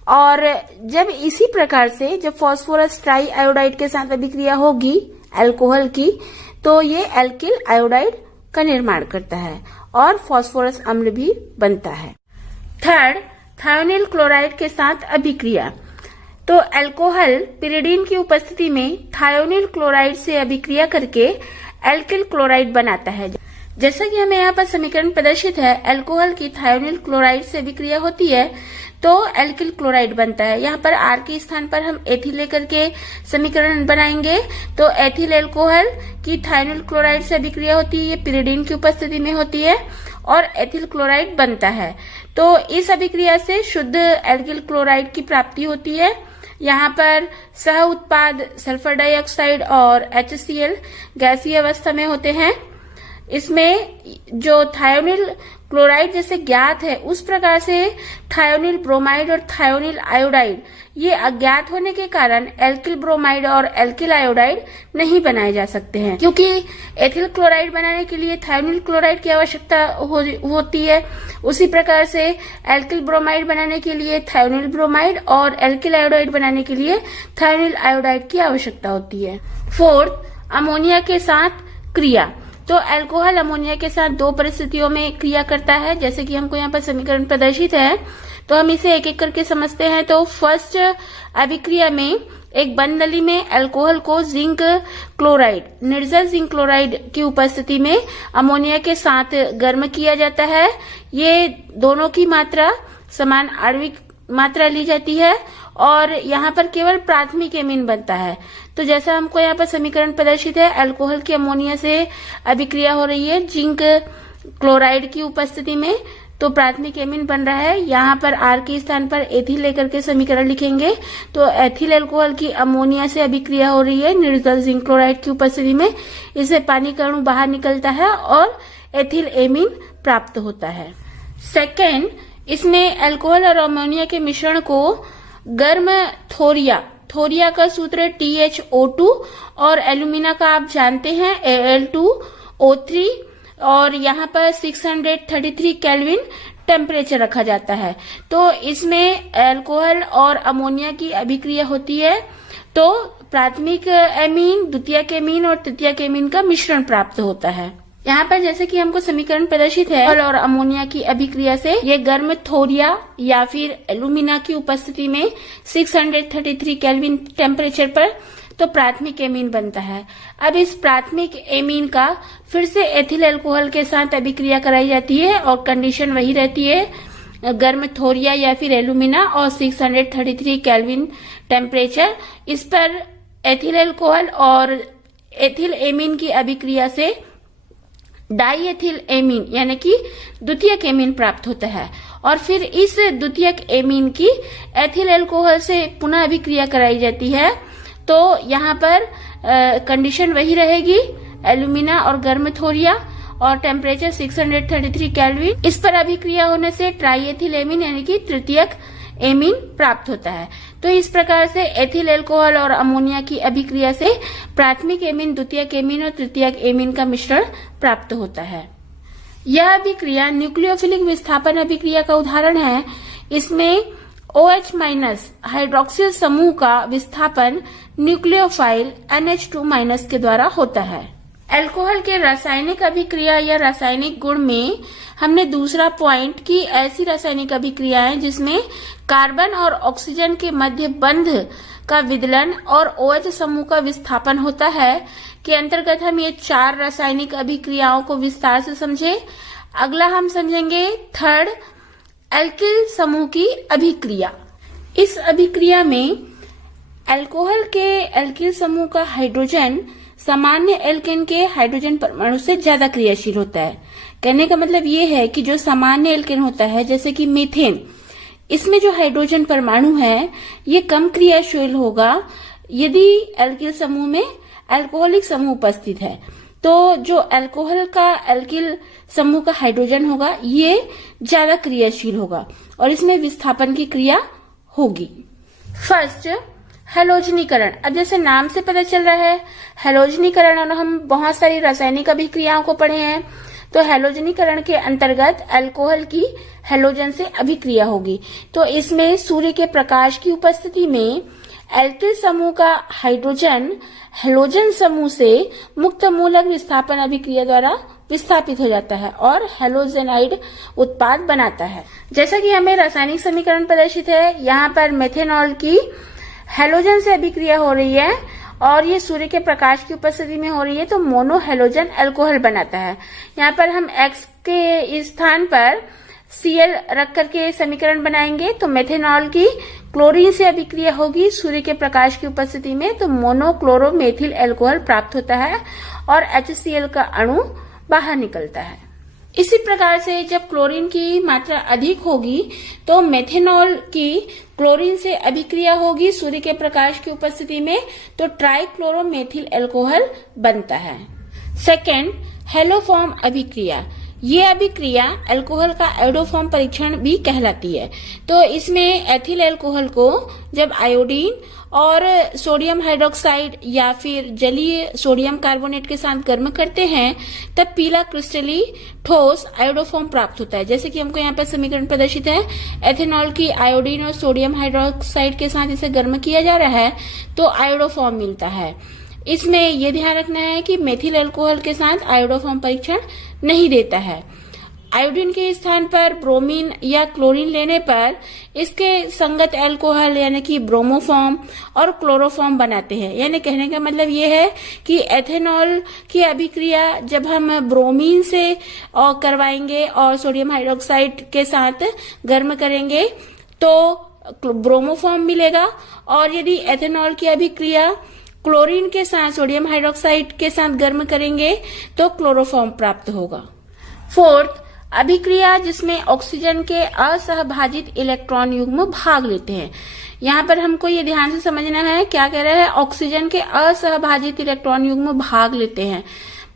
और जब इसी प्रकार से जब फास्फोरस ट्राईआयोडाइड के साथ अभिक्रिया होगी अल्कोहल की, तो ये एल्किल आयोडाइड का निर्माण करता है और फास्फोरस अम्ल भी बनता है। थर्ड, थायोनिल क्लोराइड के साथ अभिक्रिया। तो अल्कोहल पिरिडीन की उपस्थिति में थायोनिल क्लोराइड से अभिक्रिया करके एल्किल क्लोराइड बनाता है। जैसा कि हमें यहाँ पर समीकरण प्रदर्शित है, अल्कोहल की थायोनिल क्लोराइड से अभिक्रिया होती है तो एल्किल क्लोराइड बनता है। यहाँ पर R के स्थान पर हम एथिल लेकर के समीकरण बनाएंगे। तो एथिल अल्कोहल की थायोनिल क्लोराइड से अभिक्रिया होती है, ये पिरिडीन की उपस्थिति में होती है और एथिल क्लोराइड बनता है। तो इस अभिक्रिया से शुद्ध एल्किल क्लोराइड की प्राप्ति होती है। यहाँ पर सह उत्पाद सल्फर डाइऑक्साइड और HCl गैसीय अवस्था में होते हैं। इसमें जो थायोनिल क्लोराइड जैसे ज्ञात है उस प्रकार से थायोनिल ब्रोमाइड और थायोनिल आयोडाइड ये अज्ञात होने के कारण एल्किल ब्रोमाइड और एल्किल आयोडाइड नहीं बनाए जा सकते हैं, क्योंकि एथिल क्लोराइड बनाने के लिए थायोनिल क्लोराइड की आवश्यकता होती है। उसी प्रकार से एल्किल ब्रोमाइड बनाने के लिए थायोनिल ब्रोमाइड और एल्किल आयोडाइड बनाने के लिए थायोनिल आयोडाइड की आवश्यकता होती है। फोर्थ, अमोनिया के साथ क्रिया। तो अल्कोहल अमोनिया के साथ 2 परिस्थितियों में क्रिया करता है, जैसे कि हमको यहाँ पर समीकरण प्रदर्शित है। तो हम इसे एक एक करके समझते हैं। तो फर्स्ट अभिक्रिया में एक बंद नली में अल्कोहल को जिंक क्लोराइड, निर्जल जिंक क्लोराइड की उपस्थिति में अमोनिया के साथ गर्म किया जाता है। ये दोनों की मात्रा समान आणविक मात्रा ली जाती है और यहाँ पर केवल प्राथमिक एमीन बनता है। तो जैसा हमको यहाँ पर समीकरण प्रदर्शित है, अल्कोहल की अमोनिया से अभिक्रिया हो रही है जिंक क्लोराइड की उपस्थिति में, तो प्राथमिक एमीन बन रहा है। यहाँ पर R के स्थान पर एथिल लेकर के समीकरण लिखेंगे। तो एथिल अल्कोहल की अमोनिया से अभिक्रिया हो रही है निर्जल जिंक क्लोराइड की उपस्थिति में, इससे पानी का अणु बाहर निकलता है और एथिल एमीन प्राप्त होता है। सेकेंड, इसमें अल्कोहल और अमोनिया के मिश्रण को गर्म थोरिया का सूत्र THO2 और एल्यूमिना का आप जानते हैं Al2O3 और यहाँ पर 633 केल्विन टेम्परेचर रखा जाता है। तो इसमें अल्कोहल और अमोनिया की अभिक्रिया होती है तो प्राथमिक एमीन, द्वितीयक एमीन और तृतीयक एमीन का मिश्रण प्राप्त होता है। यहाँ पर जैसे कि हमको समीकरण प्रदर्शित है, अल्कोहल और अमोनिया की अभिक्रिया से ये गर्म थोरिया या फिर एल्यूमिना की उपस्थिति में 633 केल्विन टेम्परेचर पर तो प्राथमिक एमीन बनता है। अब इस प्राथमिक एमीन का फिर से एथिल अल्कोहल के साथ अभिक्रिया कराई जाती है और कंडीशन वही रहती है, गर्म थोरिया या फिर एल्यूमिना और 633 केल्विन टेम्परेचर। इस पर एथिल अल्कोहल और एथिल एमीन की अभिक्रिया से डाई एथिल एमीन यानी कि द्वितीयक एमीन प्राप्त होता है और फिर इस द्वितीयक एमीन की एथिल अल्कोहल से पुनः अभिक्रिया कराई जाती है। तो यहाँ पर कंडीशन वही रहेगी, एल्यूमिना और गर्म थोरिया और टेम्परेचर 633 केल्विन। इस पर अभिक्रिया होने से ट्राई एथिल एमीन यानी कि तृतीयक एमीन प्राप्त होता है। तो इस प्रकार से एथिल अल्कोहल और अमोनिया की अभिक्रिया से प्राथमिक एमीन, द्वितीयक एमीन और तृतीयक एमीन का मिश्रण प्राप्त होता है। यह अभिक्रिया न्यूक्लियोफिलिक विस्थापन अभिक्रिया का उदाहरण है। इसमें OH- हाइड्रोक्सिल समूह का विस्थापन न्यूक्लियोफाइल NH2- के द्वारा होता है। अल्कोहल के रासायनिक अभिक्रिया या रासायनिक गुण में हमने दूसरा पॉइंट की ऐसी रासायनिक अभिक्रियाएं जिसमें कार्बन और ऑक्सीजन के मध्य बंध का विदलन और OH समूह का विस्थापन होता है के अंतर्गत हम ये 4 रासायनिक अभिक्रियाओं को विस्तार से समझे। अगला हम समझेंगे थर्ड, एल्किल समूह की अभिक्रिया। इस अभिक्रिया में अल्कोहल के एल्किल समूह का हाइड्रोजन सामान्य एल्केन के हाइड्रोजन परमाणु से ज्यादा क्रियाशील होता है। कहने का मतलब ये है कि जो सामान्य एल्केन होता है जैसे कि मीथेन, इसमें जो हाइड्रोजन परमाणु है ये कम क्रियाशील होगा यदि एल्किल समूह में अल्कोहलिक समूह उपस्थित है। तो जो अल्कोहल का एल्किल समूह का हाइड्रोजन होगा ये ज्यादा क्रियाशील होगा और इसमें विस्थापन की क्रिया होगी। फर्स्ट, हैलोजनीकरण। अब जैसे नाम से पता चल रहा है हैलोजनीकरण, और हम बहुत सारी रासायनिक अभिक्रियाओं को पढ़े हैं। तो हैलोजनीकरण के अंतर्गत अल्कोहल की हैलोजन से अभिक्रिया होगी। तो इसमें सूर्य के प्रकाश की उपस्थिति में एल्किल समूह का हाइड्रोजन हैलोजन समूह से मुक्त मूलक विस्थापन अभिक्रिया द्वारा विस्थापित हो जाता है और हैलोजेनाइड उत्पाद बनाता है। जैसा कि हमें रासायनिक समीकरण प्रदर्शित है, यहाँ पर मेथेनॉल की हैलोजन से अभिक्रिया हो रही है और ये सूर्य के प्रकाश की उपस्थिति में हो रही है, तो मोनो हैलोजन अल्कोहल बनाता है। यहाँ पर हम X के स्थान पर Cl रख करके समीकरण बनाएंगे तो मेथेनॉल की क्लोरीन से अभिक्रिया होगी सूर्य के प्रकाश की उपस्थिति में, तो मोनोक्लोरोमेथिल अल्कोहल प्राप्त होता है और HCl का अणु बाहर निकलता है। इसी प्रकार से जब क्लोरीन की मात्रा अधिक होगी तो मेथेनॉल की क्लोरीन से अभिक्रिया होगी सूर्य के प्रकाश की उपस्थिति में, तो ट्राइक्लोरोमेथिल अल्कोहल बनता है। सेकेंड, हेलोफॉर्म अभिक्रिया। ये अभिक्रिया अल्कोहल का आयोडोफॉर्म परीक्षण भी कहलाती है। तो इसमें एथिल अल्कोहल को जब आयोडीन और सोडियम हाइड्रोक्साइड या फिर जलीय सोडियम कार्बोनेट के साथ गर्म करते हैं तब पीला क्रिस्टली ठोस आयोडोफॉर्म प्राप्त होता है। जैसे कि हमको यहाँ पर समीकरण प्रदर्शित है, एथेनॉल की आयोडीन और सोडियम हाइड्रोक्साइड के साथ इसे गर्म किया जा रहा है तो आयोडोफॉर्म मिलता है। इसमें यह ध्यान रखना है कि मेथिल अल्कोहल के साथ आयोडोफॉर्म परीक्षण नहीं देता है। आयोडीन के स्थान पर ब्रोमीन या क्लोरीन लेने पर इसके संगत अल्कोहल यानी कि ब्रोमोफॉर्म और क्लोरोफॉर्म बनाते हैं। यानी कहने का मतलब ये है कि एथेनॉल की अभिक्रिया जब हम ब्रोमीन से करवाएंगे और सोडियम हाइड्रोक्साइड के साथ गर्म करेंगे तो ब्रोमोफॉर्म मिलेगा, और यदि एथेनॉल की अभिक्रिया क्लोरीन के साथ सोडियम हाइड्रोक्साइड के साथ गर्म करेंगे तो क्लोरोफॉर्म प्राप्त होगा। फोर्थ, अभिक्रिया जिसमें ऑक्सीजन के असहभाजित इलेक्ट्रॉन युग्म भाग लेते हैं। यहाँ पर हमको ये ध्यान से समझना है क्या कह रहा है, ऑक्सीजन के असहभाजित इलेक्ट्रॉन युग्म भाग लेते हैं।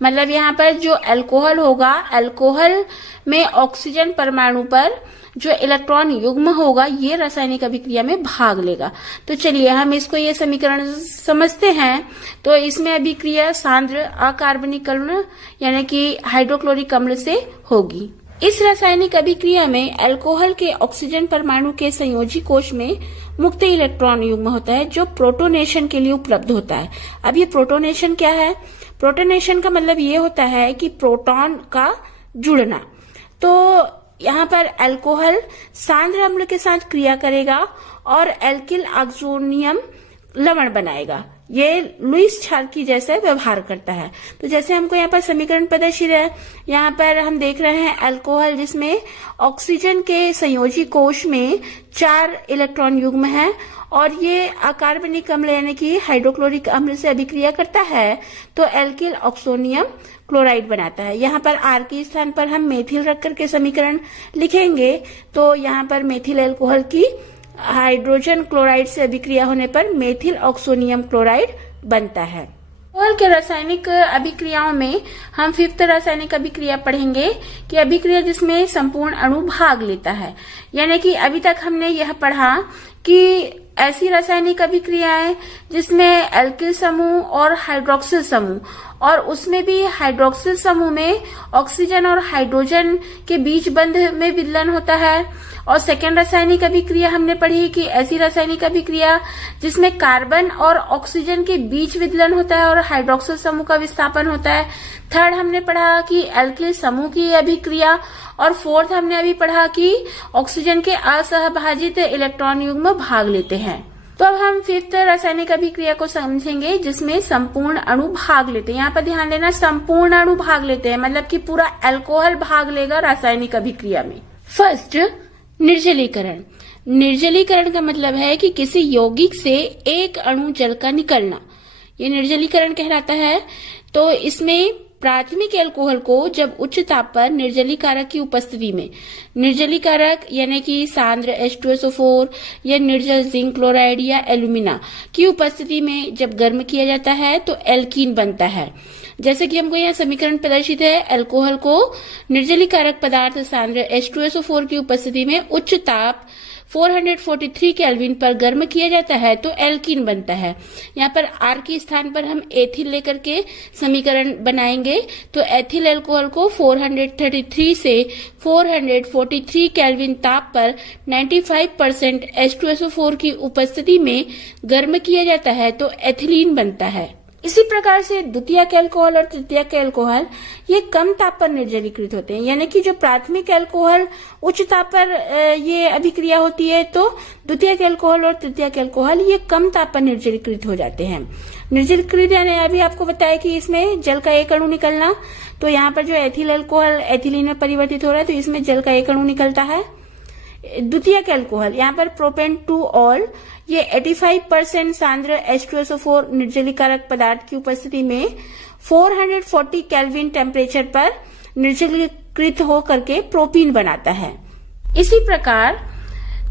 मतलब यहाँ पर जो अल्कोहल होगा, अल्कोहल में ऑक्सीजन परमाणु पर जो इलेक्ट्रॉन युग्म होगा ये रासायनिक अभिक्रिया में भाग लेगा। तो चलिए हम इसको ये समीकरण समझते हैं। तो इसमें अभिक्रिया सांद्र अकार्बनिक अम्ल यानी कि हाइड्रोक्लोरिक अम्ल से होगी। इस रासायनिक अभिक्रिया में अल्कोहल के ऑक्सीजन परमाणु के संयोजी कोश में मुक्त इलेक्ट्रॉन युग्म होता है जो प्रोटोनेशन के लिए उपलब्ध होता है। अब ये प्रोटोनेशन क्या है? प्रोटोनेशन का मतलब ये होता है कि प्रोटॉन का जुड़ना। तो यहाँ पर अल्कोहल सांद्र अम्ल के साथ क्रिया करेगा और एल्किल ऑक्सोनियम लवण बनाएगा। ये लुईस क्षार की जैसे व्यवहार करता है। तो जैसे हमको यहाँ पर समीकरण प्रदर्शित है, यहाँ पर हम देख रहे हैं अल्कोहल जिसमें ऑक्सीजन के संयोजी कोश में 4 इलेक्ट्रॉन युग्म है और ये अकार्बनिक अम्ल यानी कि हाइड्रोक्लोरिक अम्ल से अभिक्रिया करता है तो एल्किल ऑक्सोनियम क्लोराइड बनाता है। यहाँ पर आर के स्थान पर हम मेथिल रख करके समीकरण लिखेंगे तो यहाँ पर मेथिल अल्कोहल की हाइड्रोजन क्लोराइड से अभिक्रिया होने पर मेथिल ऑक्सोनियम क्लोराइड बनता है। अल्कोहल के रासायनिक अभिक्रियाओं में हम 5th रासायनिक अभिक्रिया पढ़ेंगे कि अभिक्रिया जिसमें संपूर्ण अणु भाग लेता है। यानी कि अभी तक हमने यह पढ़ा कि ऐसी रासायनिक अभिक्रियाएं जिसमें एल्किल समूह और हाइड्रोक्सिल समूह और उसमें भी हाइड्रोक्सिल समूह में ऑक्सीजन और हाइड्रोजन के बीच बंध में विलयन होता है। और सेकेंड रासायनिक अभिक्रिया हमने पढ़ी कि ऐसी रासायनिक अभिक्रिया जिसमें कार्बन और ऑक्सीजन के बीच विलयन होता है और हाइड्रोक्सिल समूह का विस्थापन होता है। थर्ड हमने पढ़ा कि एल्किल समूह की अभिक्रिया और फोर्थ हमने अभी पढ़ा कि ऑक्सीजन के असहभाजित इलेक्ट्रॉन युग्म भाग लेते हैं। तो अब हम 5th रासायनिक अभिक्रिया को समझेंगे जिसमें संपूर्ण अणु भाग लेते हैं। यहाँ पर ध्यान देना, संपूर्ण अणु भाग लेते हैं मतलब कि पूरा अल्कोहल भाग लेगा रासायनिक अभिक्रिया में। फर्स्ट, निर्जलीकरण। निर्जलीकरण का मतलब है कि किसी यौगिक से एक अणु जल का निकलना, ये निर्जलीकरण कहलाता है। तो इसमें प्राथमिक अल्कोहल को जब उच्च ताप पर निर्जलीकारक की उपस्थिति में, निर्जलीकारक यानी कि सांद्र H2SO4 या निर्जल जिंक क्लोराइड या एल्यूमिना की उपस्थिति में जब गर्म किया जाता है तो एल्कीन बनता है। जैसे कि हमको यहाँ समीकरण प्रदर्शित है, अल्कोहल को निर्जलीकारक पदार्थ सांद्र H2SO4 की उपस्थिति में उच्च ताप 443 केल्विन पर गर्म किया जाता है तो एल्कीन बनता है। यहाँ पर आर के स्थान पर हम एथिल लेकर के समीकरण बनाएंगे तो एथिल अल्कोहल को 433 से 443 केल्विन ताप पर 95% H2SO4 की उपस्थिति में गर्म किया जाता है तो एथिलीन बनता है। इसी प्रकार से द्वितीयक अल्कोहल और तृतीयक अल्कोहल ये कम ताप पर निर्जलीकृत होते हैं। यानी कि जो प्राथमिक अल्कोहल उच्च ताप पर ये अभिक्रिया होती है तो द्वितीयक अल्कोहल और तृतीयक अल्कोहल ये कम ताप पर निर्जलीकृत हो जाते हैं। निर्जलीकृत यानी अभी आपको बताया कि इसमें जल का एक अणु निकलना, तो यहाँ पर जो एथिल अल्कोहल एथिलीन में परिवर्तित हो रहा है तो इसमें जल का एक अणु निकलता है। द्वितीयक अल्कोहल यहाँ पर प्रोपेन 2 ऑल ये 85% सांद्र H2SO4 निर्जलीकारक पदार्थ की उपस्थिति में 440 केल्विन टेम्परेचर पर निर्जलीकृत होकर के प्रोपीन बनाता है। इसी प्रकार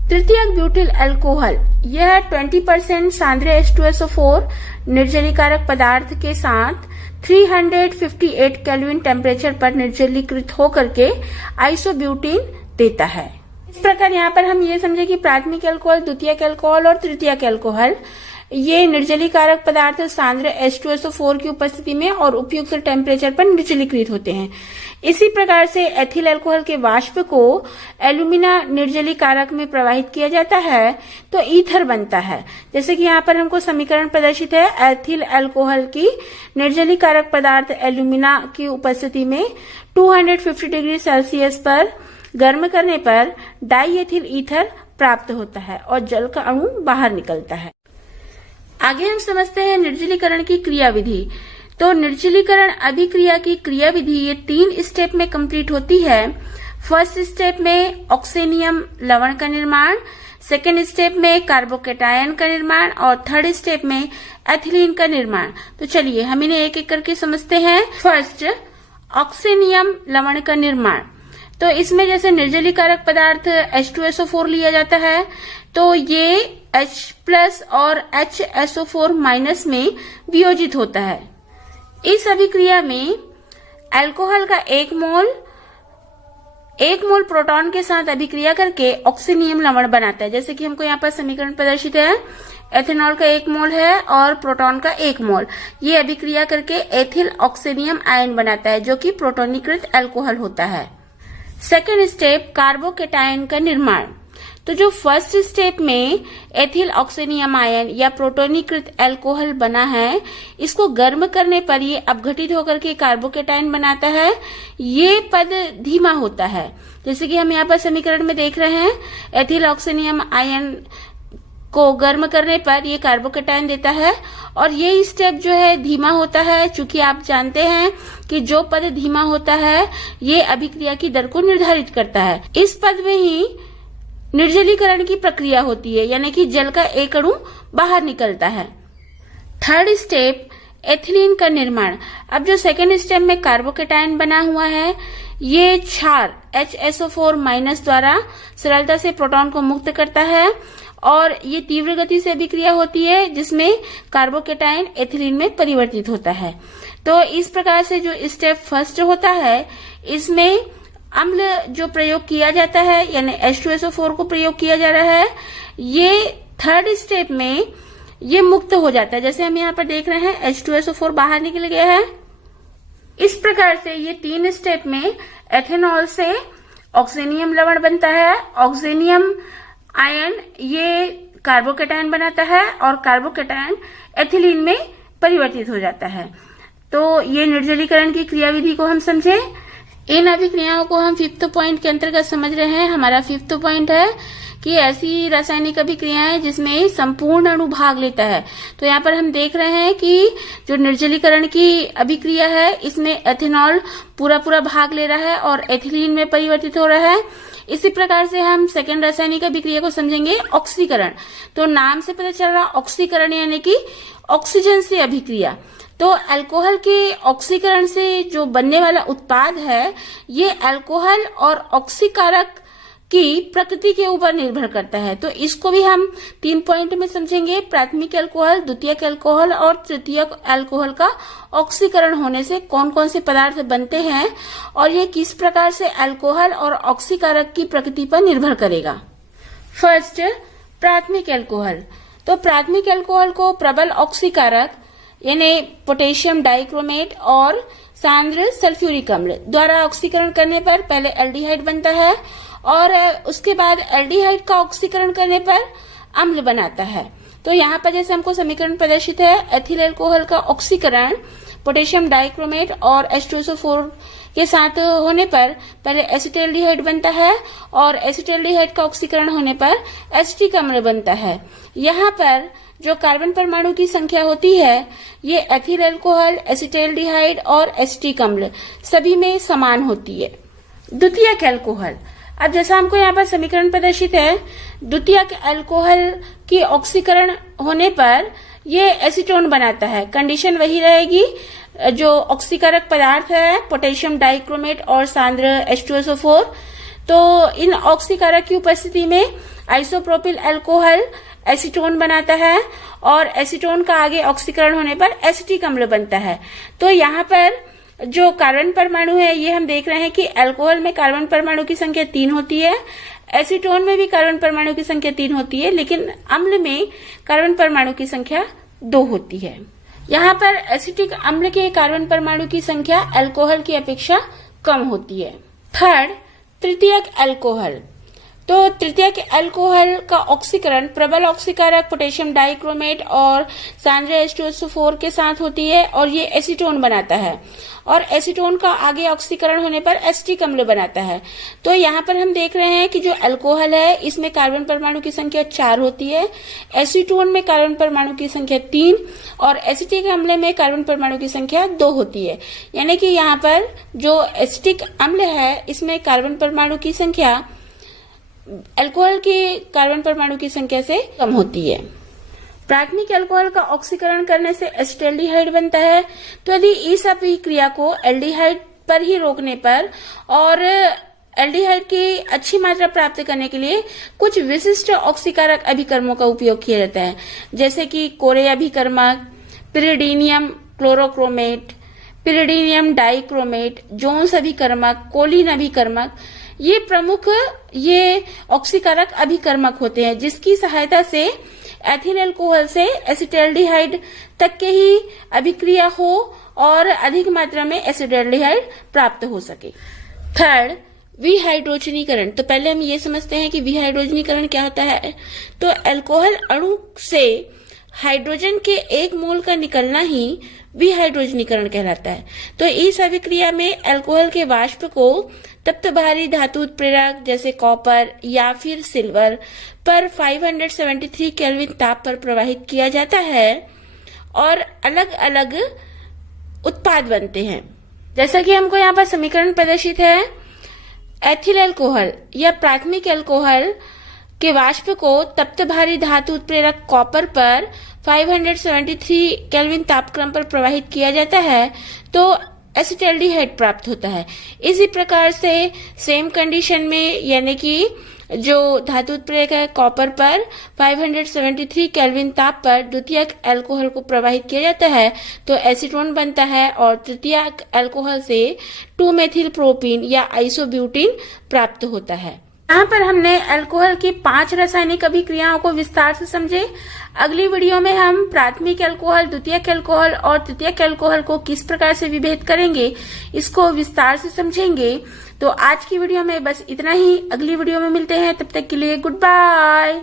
तृतीयक ब्यूटिल अल्कोहल यह 20% सांद्र H2SO4 निर्जलीकारक पदार्थ के साथ 358 केल्विन टेम्परेचर पर निर्जलीकृत होकर के आइसोब्यूटीन देता है। इस प्रकार यहाँ पर हम ये समझे कि प्राथमिक अल्कोहल, द्वितीयक अल्कोहल और तृतीयक अल्कोहल ये निर्जलीकारक पदार्थ सांद्र H2SO4 की उपस्थिति में और उपयुक्त टेम्परेचर पर निर्जलीकृत होते हैं। इसी प्रकार से एथिल अल्कोहल के वाष्प को एल्यूमिना निर्जलीकारक में प्रवाहित किया जाता है तो ईथर बनता है। जैसे कि यहाँ पर हमको समीकरण प्रदर्शित है, एथिल अल्कोहल की निर्जलीकारक पदार्थ एल्यूमिना की उपस्थिति में 250 डिग्री सेल्सियस पर गर्म करने पर डाई एथिल ईथर प्राप्त होता है और जल का अणु बाहर निकलता है। आगे हम समझते हैं निर्जलीकरण की क्रियाविधि। तो निर्जलीकरण अभिक्रिया की क्रियाविधि ये 3 स्टेप में कंप्लीट होती है। फर्स्ट स्टेप में ऑक्सेनियम लवण का निर्माण, सेकेंड स्टेप में कार्बोकेटायन का निर्माण और थर्ड स्टेप में एथिलीन का निर्माण। तो चलिए हम इन्हें एक एक करके समझते हैं। फर्स्ट, ऑक्सेनियम लवण का निर्माण। तो इसमें जैसे निर्जलीकारक पदार्थ H2SO4 लिया जाता है तो ये H+ और HSO4- में वियोजित होता है। इस अभिक्रिया में अल्कोहल का एक मोल प्रोटॉन के साथ अभिक्रिया करके ऑक्सीनियम लवण बनाता है। जैसे कि हमको यहाँ पर समीकरण प्रदर्शित है, एथेनॉल का 1 मोल है और प्रोटॉन का 1 मोल, ये अभिक्रिया करके एथिल ऑक्सीनियम आयन बनाता है जो कि प्रोटोनीकृत अल्कोहल होता है। सेकेंड स्टेप, कार्बोकेटायन का निर्माण। तो जो फर्स्ट स्टेप में एथिल ऑक्सीनियम आयन या प्रोटोनीकृत अल्कोहल बना है, इसको गर्म करने पर ये अपघटित होकर के कार्बोकेटायन बनाता है। ये पद धीमा होता है। जैसे कि हम यहाँ पर समीकरण में देख रहे हैं, एथिल ऑक्सीनियम आयन को गर्म करने पर ये कार्बोकेटायन देता है। और ये स्टेप जो है धीमा होता है, चूंकि आप जानते हैं कि जो पद धीमा होता है ये अभिक्रिया की दर को निर्धारित करता है। इस पद में ही निर्जलीकरण की प्रक्रिया होती है, यानी कि जल का एक अणु बाहर निकलता है। थर्ड स्टेप, एथिलीन का निर्माण। अब जो सेकेंड स्टेप में कार्बोकेटायन बना हुआ है ये क्षार HSO4- द्वारा सरलता से प्रोटॉन को मुक्त करता है और ये तीव्र गति से अभिक्रिया होती है जिसमें कार्बोकेटायन एथिलीन में परिवर्तित होता है। तो इस प्रकार से जो स्टेप फर्स्ट होता है इसमें अम्ल जो प्रयोग किया जाता है यानी H2SO4 को प्रयोग किया जा रहा है, ये थर्ड स्टेप में ये मुक्त हो जाता है। जैसे हम यहाँ पर देख रहे हैं H2SO4 बाहर निकल गया है। इस प्रकार से ये 3 स्टेप में एथेनॉल से ऑक्सीनियम लवण बनता है। ऑक्सीनियम आयन ये कार्बोकेटायन बनाता है और कार्बोकेटायन एथिलीन में परिवर्तित हो जाता है। तो ये निर्जलीकरण की क्रियाविधि को हम समझे। इन अभिक्रियाओं को हम 5th पॉइंट के अंतर्गत समझ रहे हैं। हमारा 5th पॉइंट है कि ऐसी रासायनिक अभिक्रियाएं जिसमें संपूर्ण अणु भाग लेता है। तो यहाँ पर हम देख रहे हैं कि जो निर्जलीकरण की अभिक्रिया है इसमें एथेनॉल पूरा भाग ले रहा है और एथिलीन में परिवर्तित हो रहा है। इसी प्रकार से हम सेकेंड रासायनिक अभिक्रिया को समझेंगे, ऑक्सीकरण। तो नाम से पता चल रहा ऑक्सीकरण यानी कि ऑक्सीजन से अभिक्रिया। तो अल्कोहल के ऑक्सीकरण से जो बनने वाला उत्पाद है ये अल्कोहल और ऑक्सीकारक की प्रकृति के ऊपर निर्भर करता है। तो इसको भी हम 3 पॉइंट में समझेंगे। प्राथमिक अल्कोहल, द्वितीयक अल्कोहल और तृतीयक अल्कोहल का ऑक्सीकरण होने से कौन कौन से पदार्थ बनते हैं और ये किस प्रकार से अल्कोहल और ऑक्सीकारक की प्रकृति पर निर्भर करेगा। फर्स्ट, प्राथमिक अल्कोहल। तो प्राथमिक अल्कोहल को प्रबल ऑक्सीकारक यानी पोटेशियम डाइक्रोमेट और सांद्र सल्फ्यूरिक अम्ल द्वारा ऑक्सीकरण करने पर पहले एल्डिहाइड बनता है और उसके बाद एल्डिहाइड का ऑक्सीकरण करने पर अम्ल बनाता है। तो यहाँ पर जैसे हमको समीकरण प्रदर्शित है, एथिल अल्कोहल का ऑक्सीकरण पोटेशियम डाइक्रोमेट और H2SO4 के साथ होने पर पहले एसिटाल्डिहाइड बनता है और एसिटाल्डिहाइड का ऑक्सीकरण होने पर एसिटिक अम्ल बनता है। यहाँ पर जो कार्बन परमाणु की संख्या होती है ये एथिल अल्कोहल, एसिटाल्डिहाइड और एसिटिक अम्ल सभी में समान होती है। द्वितीयक अल्कोहल। अब जैसा हमको यहाँ पर समीकरण प्रदर्शित है, द्वितीयक अल्कोहल की ऑक्सीकरण होने पर ये एसीटोन बनाता है। कंडीशन वही रहेगी, जो ऑक्सीकारक पदार्थ है पोटेशियम डाइक्रोमेट और सांद्र H2SO4। तो इन ऑक्सीकारक की उपस्थिति में आइसोप्रोपिल अल्कोहल एसीटोन बनाता है और एसीटोन का आगे ऑक्सीकरण होने पर एसिटिक अम्ल बनता है। तो यहाँ पर जो कार्बन परमाणु है ये हम देख रहे हैं कि अल्कोहल में कार्बन परमाणु की संख्या 3 होती है, एसीटोन में भी कार्बन परमाणु की संख्या 3 होती है, लेकिन अम्ल में कार्बन परमाणु की संख्या 2 होती है। यहाँ पर एसिटिक अम्ल के कार्बन परमाणु की संख्या अल्कोहल की अपेक्षा कम होती है। थर्ड, तृतीयक अल्कोहल। तो तृतीयक अल्कोहल का ऑक्सीकरण प्रबल ऑक्सीकारक पोटेशियम डाइक्रोमेट और सांद्र H2SO4 के साथ होती है और ये एसीटोन बनाता है और एसीटोन का आगे ऑक्सीकरण होने पर एसिटिक अम्ल बनाता है। तो यहाँ पर हम देख रहे हैं कि जो अल्कोहल है इसमें कार्बन परमाणु की संख्या 4 होती है, एसीटोन में कार्बन परमाणु की संख्या 3 और एसिटिक अम्ल में कार्बन परमाणु की संख्या 2 होती है। यानी कि यहाँ पर जो एसिटिक अम्ल है इसमें कार्बन परमाणु की संख्या अल्कोहल के कार्बन परमाणु की संख्या से कम होती है। प्राथमिक अल्कोहल का ऑक्सीकरण करने से एसिटाल्डिहाइड बनता है। तो यदि इस अभिक्रिया को एल्डिहाइड पर ही रोकने पर और एल्डिहाइड की अच्छी मात्रा प्राप्त करने के लिए कुछ विशिष्ट ऑक्सीकारक अभिकर्मों का उपयोग किया जाता है, जैसे कि कोरे अभिकर्मक, पिरिडीनियम क्लोरोक्रोमेट, पिरिडीनियम डाइक्रोमेट, जोन्स अभिकर्मक, कोलिन अभिकर्मक। ये प्रमुख ये ऑक्सीकारक अभिकर्मक होते हैं जिसकी सहायता से एथिल अल्कोहल से एसिटाल्डिहाइड तक के ही अभिक्रिया हो और अधिक मात्रा में एसिटाल्डिहाइड प्राप्त हो सके। थर्ड, विहाइड्रोजनीकरण। तो पहले हम ये समझते हैं कि विहाइड्रोजनीकरण क्या होता है। तो अल्कोहल अणु से हाइड्रोजन के 1 मोल का निकलना ही विहाइड्रोजनीकरण कहलाता है। तो इस अभिक्रिया में अल्कोहल के वाष्प को तप्त भारी धातु उत्प्रेरक जैसे कॉपर या फिर सिल्वर पर 573 केल्विन ताप पर प्रवाहित किया जाता है और अलग अलग उत्पाद बनते हैं। जैसा कि हमको यहाँ पर समीकरण प्रदर्शित है, एथिल अल्कोहल या प्राथमिक अल्कोहल के वाष्प को तप्त भारी धातु उत्प्रेरक कॉपर पर 573 केल्विन तापक्रम पर प्रवाहित किया जाता है तो एसिटल्डिहाइड प्राप्त होता है। इसी प्रकार से सेम कंडीशन में, यानी कि जो धातु उत्प्रेरक है कॉपर पर 573 केल्विन ताप पर द्वितीयक अल्कोहल को प्रवाहित किया जाता है तो एसीटोन बनता है और तृतीयक अल्कोहल से 2-मेथिल प्रोपीन या आइसोब्यूटीन प्राप्त होता है। यहाँ पर हमने अल्कोहल की 5 रासायनिक अभिक्रियाओं को विस्तार से समझे। अगली वीडियो में हम प्राथमिक अल्कोहल, द्वितीयक अल्कोहल और तृतीयक अल्कोहल को किस प्रकार से विभेद करेंगे, इसको विस्तार से समझेंगे। तो आज की वीडियो में बस इतना ही। अगली वीडियो में मिलते हैं, तब तक के लिए गुड बाय।